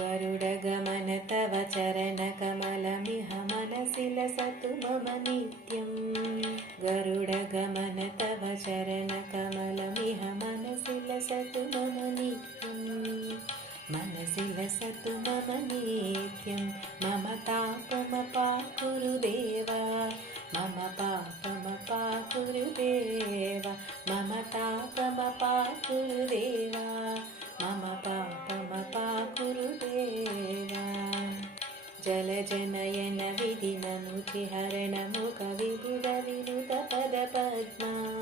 गरुडगमन तव चरणकमलमिह मनसि लसतु मम नित्यं। गरुडगमन तव चरणकमलमिह मनसि लसतु मम नित्यं। मनसि लसतु मम नित्यं। मम तापमपाकुरु देव, मम पापमपाकुरु देव, मम तापमपाकुरु देव, मम पापमपाकुरु देव। जलजनयन विधिनमुखिहरण मुख विबुध विनुत पदपद्मा,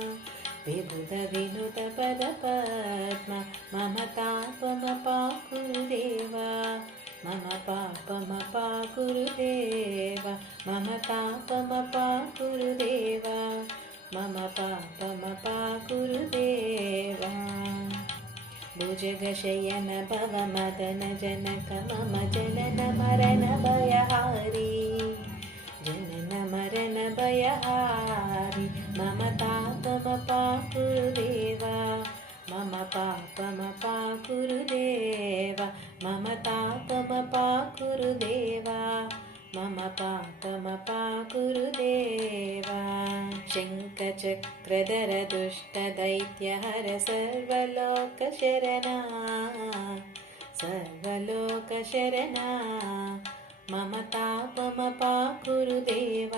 विबुध विनुत पदपद्मा, मम तापमपाकुरु देव, मम पापमपाकुरु देव, मम तापमपाकुरु देव, मम पापमपाकुरु देव। भुजगशयन भव मदन जनक मम जनन मरण भयहारी, जनन मरण भयहारी, मम तापमपाकुरु देव, मम पापमपाकुरु देव, मम तापमपाकुरु देव, मम पापमपाकुरु देव। शङ्खचक्रधर दुष्टदैत्यहर सर्वलोकशरणा, सर्वलोकशरणा, मम तापमपाकुरु देव,